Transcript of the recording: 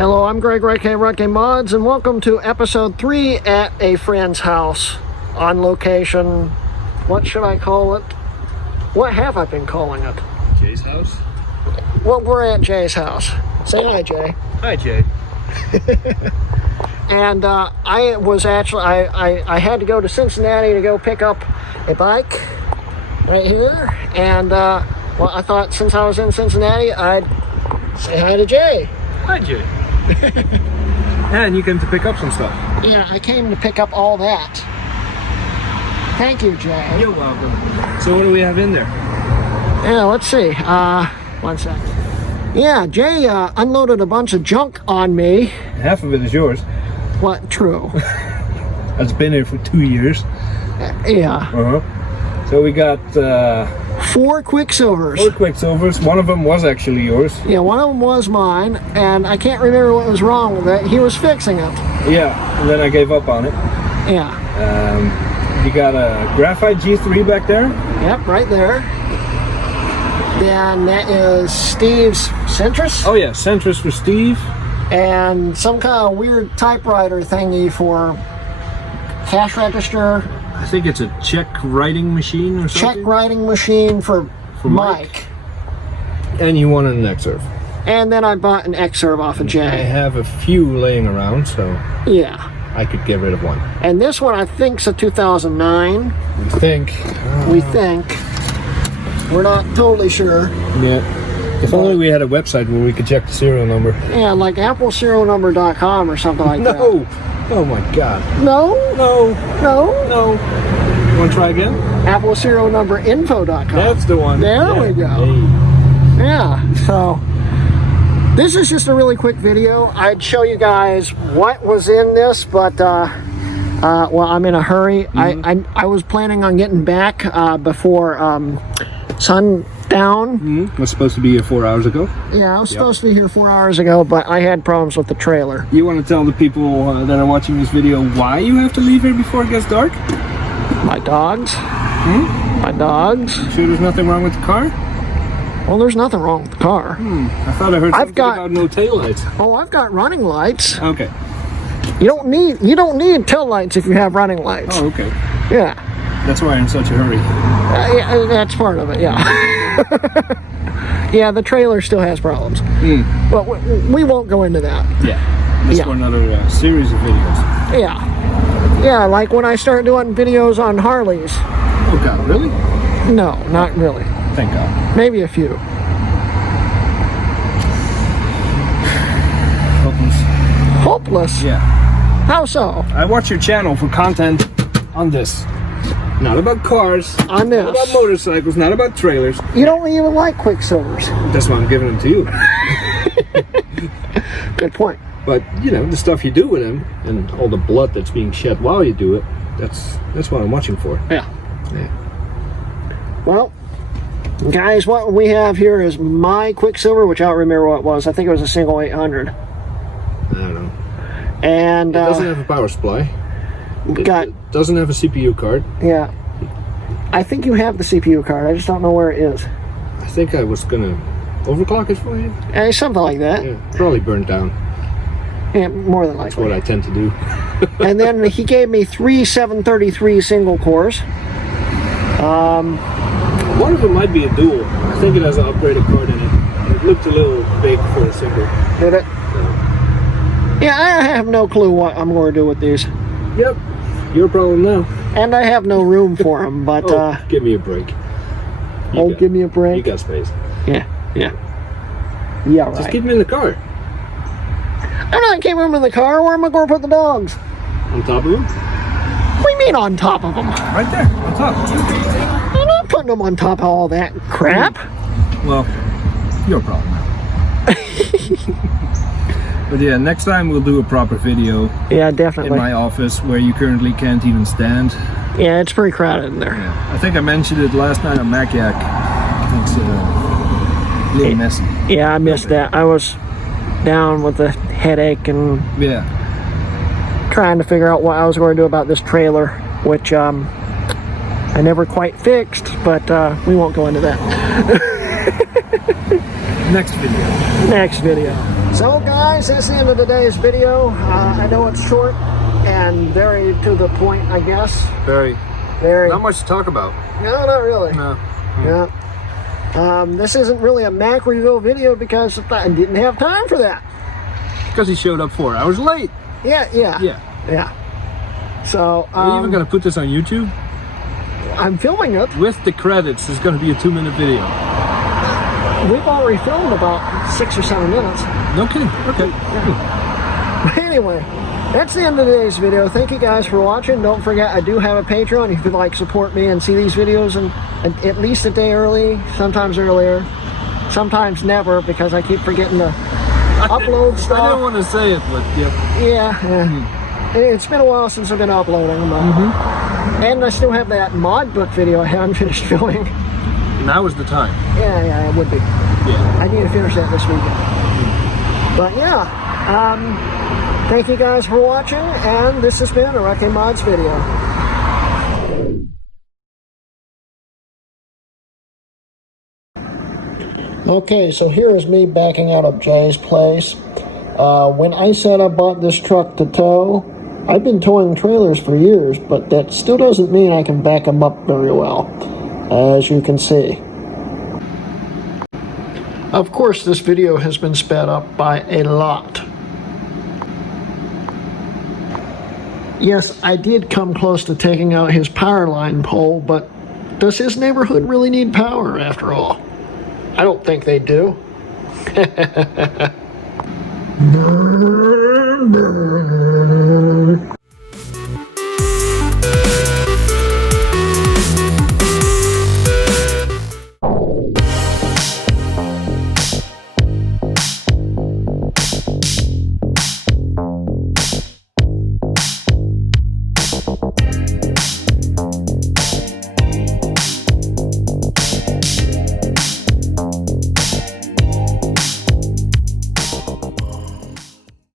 Hello, I'm Greg Hrutkay Mods, and welcome to episode 3 at a friend's house on location. What should I call it? What have I been calling it? Jay's house? Well, we're at Jay's house. Say hi, Jay. Hi, Jay. And I was actually, I had to go to Cincinnati to go pick up a bike right here. And, well, I thought since I was in Cincinnati, I'd say hi to Jay. Hi, Jay. And you came to pick up some stuff. Yeah, I came to pick up all that. Thank you, Jay. You're welcome. So what do we have in there? Yeah, let's see. 1 second. Yeah, Jay unloaded a bunch of junk on me. Half of it is yours. What? True. It's been here for 2 years. Yeah. So we got 4 Quicksilvers. 4 Quicksilvers. One of them was actually yours. Yeah, one of them was mine, and I can't remember what was wrong with it. He was fixing it. Yeah, and then I gave up on it. Yeah. You got a graphite G3 back there. Yep, right there. Then that is Steve's Centris. Oh yeah, Centris for Steve. And some kind of weird typewriter thingy for cash register. I think it's a check writing machine or something. Check writing machine for Mike. And you wanted an Xserve. And then I bought an Xserve off of Jay. I have a few laying around, so yeah, I could get rid of one. And this one I think's a 2009. We think. We think. We're not totally sure. Yeah. If only we had a website where we could check the serial number. Yeah, like appleserialnumber.com or something like that. No! Oh my god. No? No. No? No. You want to try again? appleserialnumberinfo.com. That's the one. There we go. Hey. Yeah, so this is just a really quick video. I'd show you guys what was in this, but well, I'm in a hurry. I was planning on getting back before sundown. Was supposed to be here 4 hours ago. Yeah, I was supposed to be here 4 hours ago, but I had problems with the trailer. You want to tell the people that are watching this video why you have to leave here before it gets dark? My dogs. My dogs. You sure there's nothing wrong with the car? Well, there's nothing wrong with the car. I thought I heard something about no taillights. Oh, I've got running lights. Okay. You don't need tail lights if you have running lights. Oh, okay. Yeah. That's why you're in such a hurry. Yeah, that's part of it, yeah. Yeah, the trailer still has problems. But we won't go into that. Yeah. This for another series of videos. Yeah. Yeah, like when I start doing videos on Harleys. Oh, God, really? No, not really. Thank God. Maybe a few. Hopeless. Hopeless? Yeah. How so? I watch your channel for content on this. Not about cars. On this. Not about motorcycles. Not about trailers. You don't even like Quicksilvers. That's why I'm giving them to you. Good point. But, you know, the stuff you do with them and all the blood that's being shed while you do it, that's what I'm watching for. Yeah. Yeah. Well, guys, what we have here is my Quicksilver, which I don't remember what it was. I think it was a single 800. I don't know. And it doesn't have a power supply. It doesn't have a CPU card. Yeah. I think you have the CPU card. I just don't know where it is. I think I was going to overclock it for you. Something like that. Yeah, probably burned down. Yeah, more than likely. That's what I tend to do. And then he gave me 3 733 single cores. One of them might be a dual. I think it has an upgraded card in it. It looked a little big for a single. Did it? Yeah, I have no clue what I'm going to do with these. Yep. Your problem now. And I have no room for them, but... give me a break. Give me a break? You got space. Yeah, yeah. Yeah, right. Just keep them in the car. I'm not keeping them in the car. Where am I going to put the dogs? On top of them? What do you mean on top of them? Right there, on top. I'm not putting them on top of all that crap. Well, your problem. But yeah, next time we'll do a proper video. Yeah, definitely. In my office where you currently can't even stand. Yeah, it's pretty crowded in there. Yeah. I think I mentioned it last night on Mac Yak. It's a little messy. Yeah, I missed that. I was down with a headache and trying to figure out what I was going to do about this trailer, which I never quite fixed, but we won't go into that. Next video. Next video. So guys, that's the end of today's video. I know it's short and very to the point, I guess. Very. Not much to talk about. No, not really. No. Yeah. This isn't really a Mac review video because I didn't have time for that. Because he showed up 4 hours late. Yeah. So, Are you even going to put this on YouTube? I'm filming it. With the credits, it's going to be a 2-minute video. We've already filmed about 6 or 7 minutes. No kidding. Okay. Yeah. But anyway, that's the end of today's video. Thank you guys for watching. Don't forget, I do have a Patreon. If you could like support me and see these videos and at least a day early, sometimes earlier, sometimes never, because I keep forgetting to upload stuff. I don't want to say it, but yeah. It's been a while since I've been uploading, but and I still have that mod book video I haven't finished filming. Now is the time. Yeah, it would be. Yeah. I need to finish that this weekend. But yeah, thank you guys for watching, and this has been a Hrutkay Mods video. Okay, so here is me backing out of Jay's place. When I said I bought this truck to tow, I've been towing trailers for years, but that still doesn't mean I can back them up very well, as you can see. Of course, this video has been sped up by a lot. Yes, I did come close to taking out his power line pole, but does his neighborhood really need power after all? I don't think they do.